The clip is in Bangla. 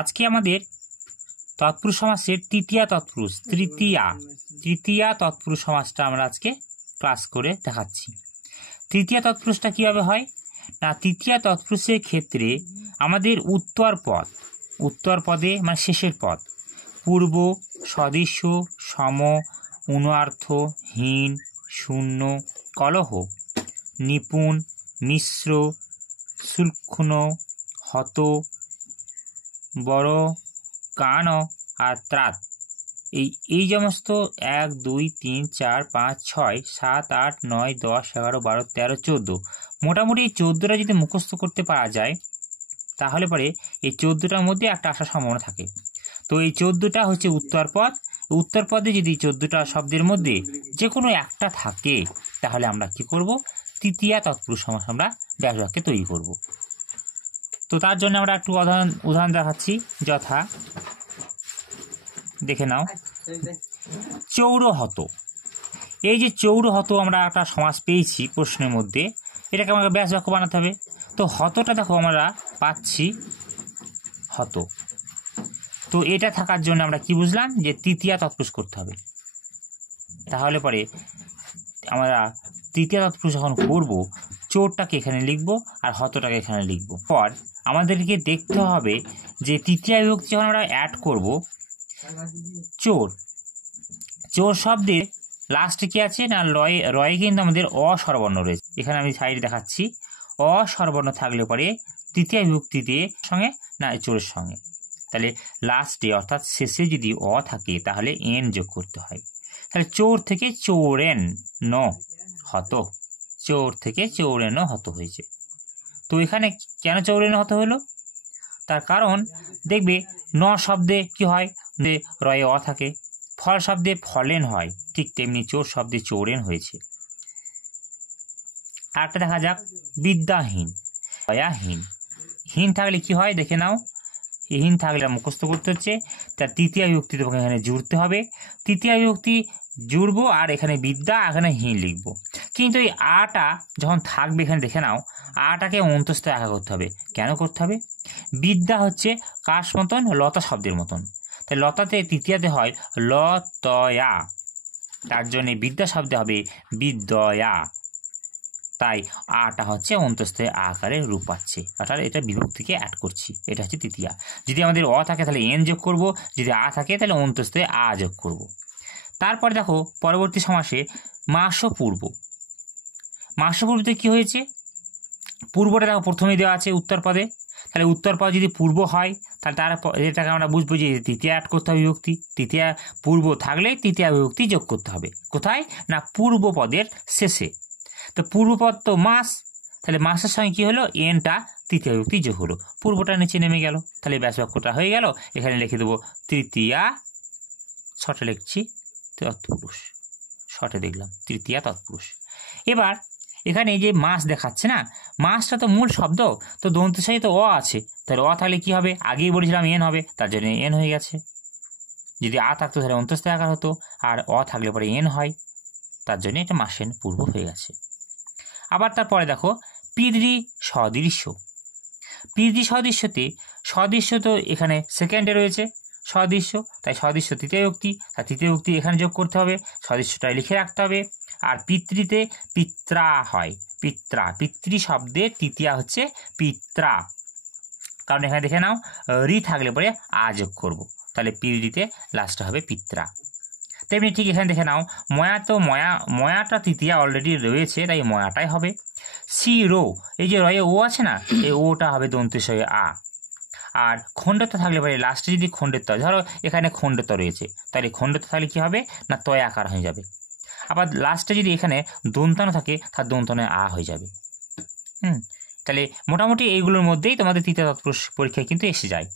আজকে আমাদের তৎপুরুষ সমাসের তৃতীয়া তৎপুরুষ সমাসটা আমরা আজকে ক্লাস করে দেখাচ্ছি। তৃতীয় তৎপুরুষটা কিভাবে হয় না, তৃতীয় তৎপুরুষের ক্ষেত্রে আমাদের উত্তর পদে মানে শেষের পদ পূর্ব, সদৃশ্য, সম, অনুয়ার্থ, হীন, শূন্য, কলহ, নিপুণ, মিশ্র, সুলক্ষণ, হত, বড়, কান আর ত্রাত, এই সমস্ত 1 2 3 4 5 6 7 8 9 10 11 12 13 14 মোটামুটি 14টা যদি মুখস্থ করতে পারা যায় তাহলে পরে এই 14টার মধ্যে একটা আসার সম্ভাবনা থাকে। তো এই 14টা হচ্ছে উত্তর পদে যদি 14টা শব্দের মধ্যে যে কোনো একটা থাকে তাহলে আমরা কি করব, তৃতীয়া তৎপুরুষ সমাস আমরা ব্যাস বাক্যে তৈরি করব। তো তার জন্য আমরা একটু উদাহরণ দেখাচ্ছি, যথা দেখে নাও চৌরহত। এই যে চৌরহত আমরা একটা সমাস পেয়েছি প্রশ্নের মধ্যে, এটাকে আমাকে ব্যাস বাক্য বানাতে হবে। তো হতটা দেখো আমরা পাচ্ছি হত, তো এটা থাকার জন্য আমরা কি বুঝলাম যে তৃতীয়া তৎপুরুষ করতে হবে। তাহলে পরে আমরা তৃতীয়া তৎপুরুষ যখন করব চোরটাকে এখানে লিখব আর হতটাকে এখানে লিখব। পর আমাদেরকে দেখতে হবে যে তৃতীয়া বিভক্তি যখন আমরা অ্যাড করব চোর শব্দে লাস্টে কি আছে না, রয়ে কিন্তু আমাদের অস্বরবর্ণ রয়েছে। এখানে আমি সাইডে দেখাচ্ছি, অস্বরবর্ণ থাকলে পরে তৃতীয় বিভক্তিতে সঙ্গে না চোরের সঙ্গে, তাহলে লাস্টে অর্থাৎ শেষে যদি অ থাকে তাহলে এন যোগ করতে হয়। তাহলে চোর থেকে চৌরেন ন হত, চোর থেকে চৌরেন হত হয়েছে। তো এখানে কেন চৌরেন হত হলো, তার কারণ দেখবে ন শব্দে কি হয়, রয়ে অ থাকে, ফল শব্দে ফলেন হয়, ঠিক তেমনি চোর শব্দে চৌরেন হয়েছে। আরেকটা দেখা যাক বিদ্যাহীন, দয়াহীন। হীন থাকলে কি হয় দেখে নাও, হীন থাকলে মুখস্থ করতে হচ্ছে, তার তৃতীয় বিভক্তি তোমাকে এখানে জুড়তে হবে, তৃতীয় বিভক্তি জুড়বো আর এখানে বিদ্যা, এখানে হীন লিখবো। কিন্তু এই আটা যখন থাকবে এখানে দেখে নাও, আটাকে অন্তস্থ একা করতে হবে। কেন করতে হবে, বিদ্যা হচ্ছে কাশ মতন, লতা শব্দের মতন, তাই লতাতে তৃতীয়াতে হয় লতয়া, তার জন্য বিদ্যা শব্দে হবে বিদ্যয়া, তাই আটা হচ্ছে অন্তস্থ আকারে রূপ পাচ্ছে, অর্থাৎ এটা বিভক্তিকে অ্যাড করছি। এটা হচ্ছে তৃতীয়া। যদি আমাদের অ থাকে তাহলে এন যোগ করব, যদি আ থাকে তাহলে অন্তস্থ আ যোগ করব। তারপরে দেখো পরবর্তী সমাসে মাসপূর্বতে কি হয়েছে, পূর্বটা দেখো প্রথমেই দেওয়া আছে উত্তর পদে, তাহলে উত্তর পদ যদি পূর্ব হয় তাহলে তার এটাকে আমরা বুঝবো যে তৃতীয়া অ্যাড করতে হবে বিভক্তি, তৃতীয়া পূর্ব থাকলে তৃতীয়া বিভক্তি যোগ করতে হবে। কোথায় না পূর্ব পদের শেষে। তো পূর্বপদ তো মাস, তাহলে মাসের সঙ্গে কি হলো, এনটা তৃতীয় বিভক্তি যোগ হলো, পূর্বটা নিচে নেমে গেল, তাহলে ব্যাস বাক্যটা হয়ে গেল। এখানে লিখে দেবো তৃতীয়া, শর্টে লিখছি তৎপুরুষ, শর্টে দেখলাম তৃতীয়া তৎপুরুষ। এবার এখানে যে মাস দেখাচ্ছে না, মাসটা তো মূল শব্দ, তো দন্তের সাথে তো অ আছে, তাহলে অ থাকলে কি হবে, আগেই বলেছিলাম এন হবে, তার জন্য এন হয়ে গেছে। যদি আ থাকতো তাহলে অন্তস্থ আকার হতো, আর অ থাকলে পরে এন হয়, তার জন্য এটা মাসেন পূর্ব হয়ে গেছে। আবার তারপরে দেখো পিতৃ সদৃশ্যতে সদৃশ্য তো এখানে সেকেন্ডে রয়েছে সদৃশ্য, তাই সদৃশ্য তৃতীয় বিভক্তি, তাই তৃতীয় বিভক্তি এখানে যোগ করতে হবে, সদৃশ্যটাই লিখে রাখতে হবে। আর পিতৃতে পিত্রা হয়, পিতৃ শব্দের তৃতীয়া হচ্ছে পিত্রা, কারণ এখানে দেখে নাও রি থাকলে পরে আ যোগ করব, তাহলে পিতৃতে লাস্টে হবে পিত্রা। তেমনি ঠিক এখানে দেখে নাও ময়াটা তৃতীয়া অলরেডি রয়েছে, তাই ময়াটাই হবে। এই যে রয়ে ও আছে না, এই ওটা হবে দন্তের সঙ্গে আ। আর খণ্ডত্ব থাকলে পরে লাস্টে যদি খণ্ডত্ব, ধরো এখানে খণ্ডত্ব রয়েছে, তাহলে খণ্ডত্ব থাকলে কি হবে না তয় আকার হয়ে যাবে। আবার লাস্টে যদি এখানে দন্তানো থাকে তার দন্তনে আ হয়ে যাবে। তাহলে মোটামুটি এইগুলোর মধ্যেই তোমাদের তৃতীয় তৎপুরুষ পরীক্ষায় কিন্তু এসে যায়।